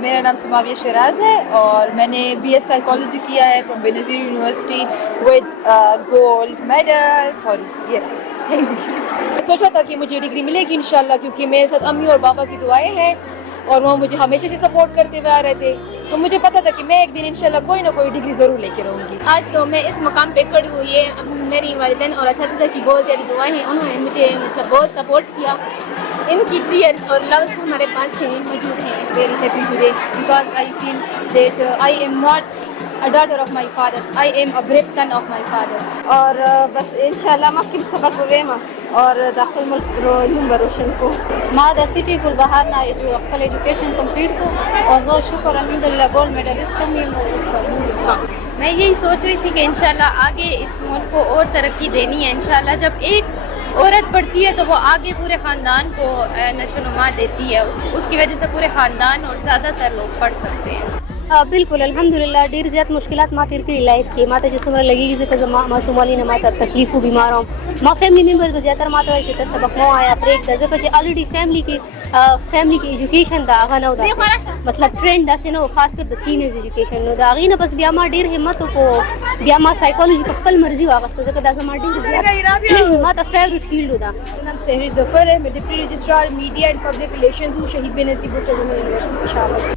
میرا نام سماویہ شیراز ہے اور میں نے بی ایس سائیکالوجی کیا ہے from Benazir university with gold medal. سوچا تھا کہ مجھے ڈگری ملے گی انشاءاللہ، کیونکہ میرے ساتھ امی اور بابا کی دعائیں ہیں اور وہ مجھے ہمیشہ سے سپورٹ کرتے ہوئے آ رہے تھے، تو مجھے پتا تھا کہ میں ایک دن انشاءاللہ کوئی نہ کوئی ڈگری ضرور لے کے رہوں گی. آج تو میں اس مقام پہ کھڑی ہوئی ہے، میری والدین اور اساتذہ کی بہت زیادہ دعائیں ہیں، انہوں نے مجھے بہت سپورٹ کیا. ان کی پریئرز اور لوز ہمارے پاس ہیں، موجود ہیں. Very happy today because I feel that I am not a daughter of my father. I am a brave son of my father. اور بس انشاءالله مخکې سبق وویمه اور د خپل ملک نوم به روشن کړو. ما د سټي ګل بهار نه خپل ایجوکیشن کمپلیټ کړ او زه شکر الحمدلله گولڈ میڈلسٹ هم یم. میں یہی سوچ رہی تھی کہ انشاءاللہ آگے اس ملک کو اور ترقی دینی ہے. انشاءاللہ جب ایک عورت پڑھتی ہے تو وہ آگے پورے خاندان کو نشو و نما دیتی ہے، اس کی وجہ سے پورے خاندان اور زیادہ تر لوگ پڑھ سکتے ہیں. بالکل الحمدلله ډیر زیات مشکلات ما تیر کړي لایف کې، ماته چې څومره لګېږي ځکه زما ماشومانې نه ماته تکلیف و بیمار وم. ما فیملی ممبرز به زیاتره ماته وایي چې ته سبق مه وایه پرېږده، ځکه چې الریډي فیملی کې ایجوکیشن د هغه نه و داسې مطلب ټرینډ داسې نه و، خاص کر د فیمیلز ایجوکیشن نو د هغې نه بس بیا ما ډېر همت وکړو، بیا ما سایکالوجي په خپل مرضي واخیسته ځکه دا زما ډېر زیات ماته فیوریټ فیلډ و دا. نام سحری ظفر ہے، میں deputy registrar media and public relations ہوں شہید بے نظیر بھٹو یونیورسٹی پشاور.